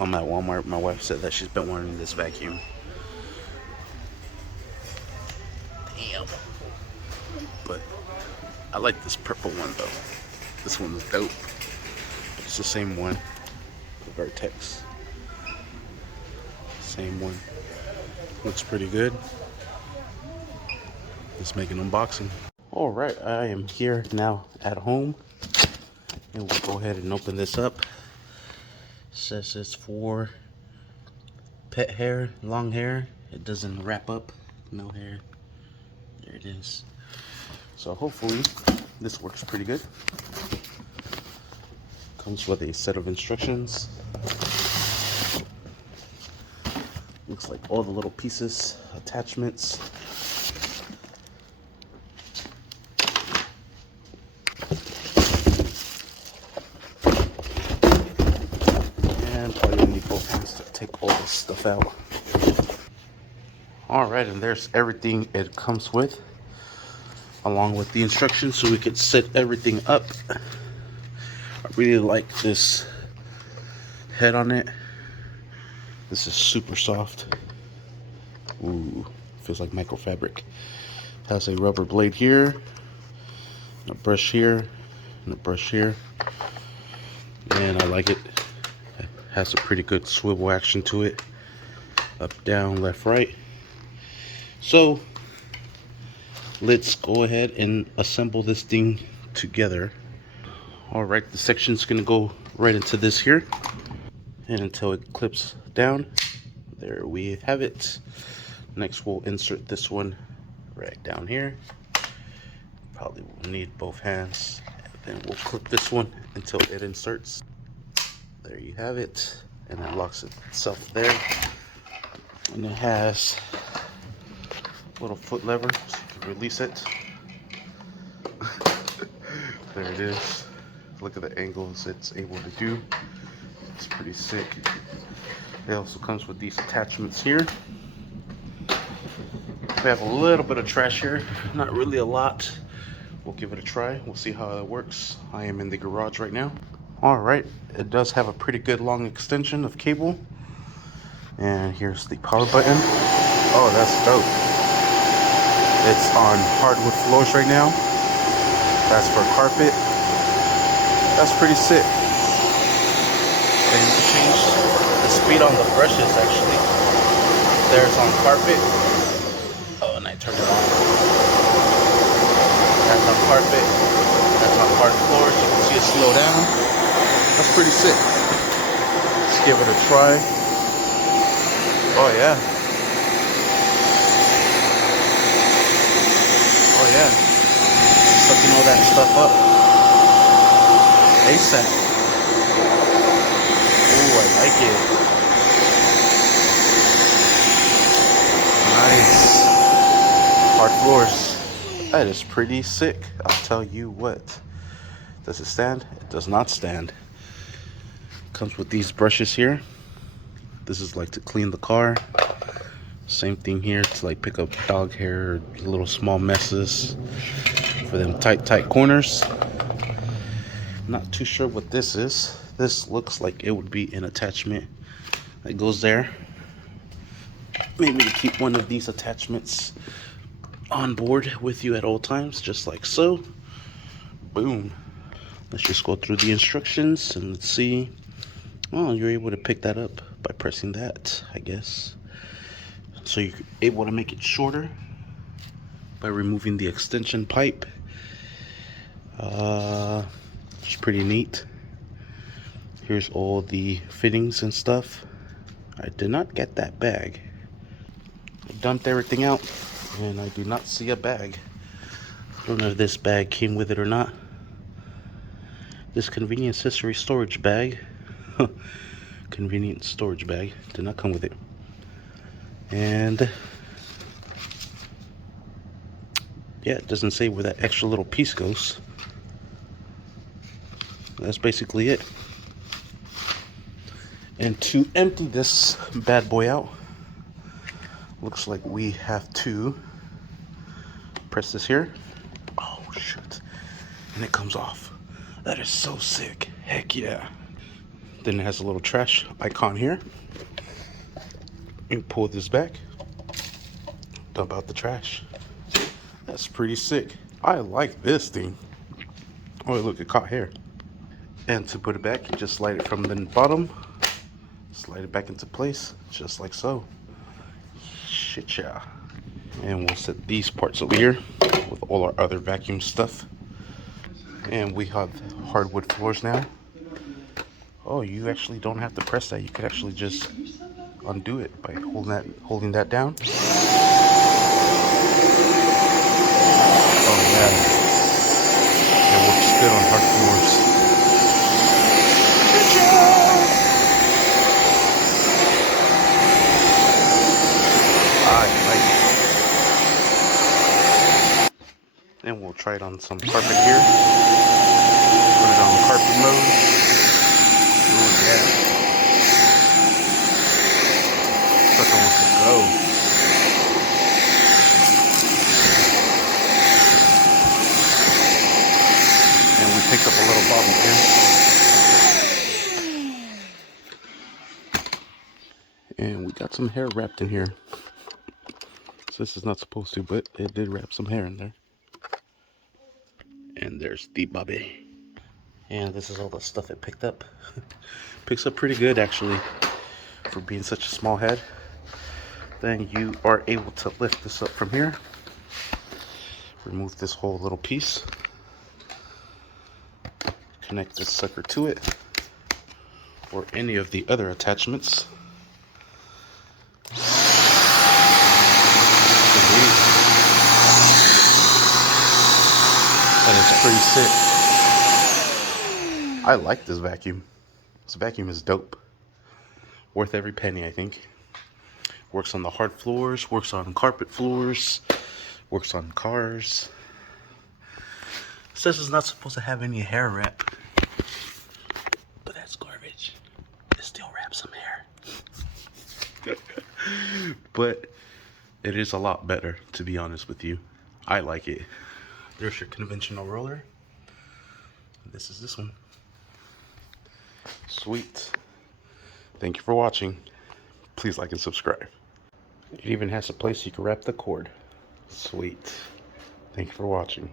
I'm at Walmart. My wife said that she's been wanting this vacuum. Damn. But I like this purple one though. This one's dope. It's the same one. The Vertex. Same one. Looks pretty good. Let's make an unboxing. Alright, I am here now at home. And we'll go ahead and open this up. It says it's for pet hair, long hair. It doesn't wrap up. No hair. There it is. So hopefully this works pretty good. Comes with a set of instructions. Looks like all the little pieces, attachments. And probably need both hands to take all this stuff out. Alright, and there's everything it comes with, along with the instructions, so we could set everything up. I really like this head on it. This is super soft. Ooh, feels like microfabric. Has a rubber blade here, a brush here, and a brush here. And I like it. It has a pretty good swivel action to it. Up, down, left, right. So let's go ahead and assemble this thing together. Alright, the section's gonna go right into this here. And until it clips down, there we have it. Next we'll insert this one right down here. Probably will need both hands. And then we'll clip this one until it inserts. There you have it. And it locks itself there. And it has a little foot lever so you can release it. There it is. Look at the angles it's able to do. It's pretty sick. It also comes with these attachments here. We have a little bit of trash here, not really a lot. We'll give it a try. We'll see how it works. I am in the garage right now. Alright, it does have a pretty good long extension of cable. And here's the power button. Oh, that's dope. It's on hardwood floors right now. That's for carpet. That's pretty sick. And you can change the speed on the brushes actually. There's on carpet. Oh, and I turned it on. That's on carpet. That's on hard floors. You can see it slow down. That's pretty sick. Let's give it a try. Oh yeah. Oh yeah. Sucking all that stuff up. ASAP. Ooh, I like it. Nice. Hard floors. That is pretty sick. I'll tell you what. Does it stand? It does not stand. Comes with these brushes here. This is like to clean the car. Same thing here to like pick up dog hair or little small messes for them tight corners. Not too sure what this is. This looks like it would be an attachment that goes there. Maybe to keep one of these attachments on board with you at all times, just like so. Boom. Let's just go through the instructions and let's see. Oh, you're able to pick that up by pressing that, I guess. So you're able to make it shorter by removing the extension pipe. It's pretty neat. Here's all the fittings and stuff. I did not get that bag. I dumped everything out and I do not see a bag. I don't know if this bag came with it or not. This convenient accessory storage bag. Convenient storage bag did not come with it. And yeah, it doesn't say where that extra little piece goes. That's basically it. And to empty this bad boy out, looks like we have to press this here. Oh shoot. And it comes off. That is so sick. Heck yeah. Then it has a little trash icon here. You pull this back, dump out the trash. That's pretty sick. I like this thing. Oh, look, it caught hair. And to put it back, you just slide it from the bottom, slide it back into place, just like so. Shit, yeah. And we'll set these parts over here with all our other vacuum stuff. And we have hardwood floors now. Oh, you actually don't have to press that. You could actually just undo it by holding that down. Oh yeah, it works good on hard floors. I like it. And we'll try it on some carpet here. Put it on carpet mode. Oh yeah. Sucker wants to go. And we picked up a little bobby pin. And we got some hair wrapped in here. So this is not supposed to, but it did wrap some hair in there. And there's the bobby. And this is all the stuff it picked up. Picks up pretty good actually for being such a small head. Then you are able to lift this up from here. Remove this whole little piece. Connect this sucker to it. Or any of the other attachments. And it's pretty sick. I like this vacuum. This vacuum is dope. Worth every penny, I think. Works on the hard floors, works on carpet floors, works on cars. Says it's not supposed to have any hair wrap. But that's garbage. It still wraps some hair. But it is a lot better, to be honest with you. I like it. There's your conventional roller. This is this one. Sweet. Thank you for watching. Please like and subscribe. It even has a place you can wrap the cord. Sweet. Thank you for watching.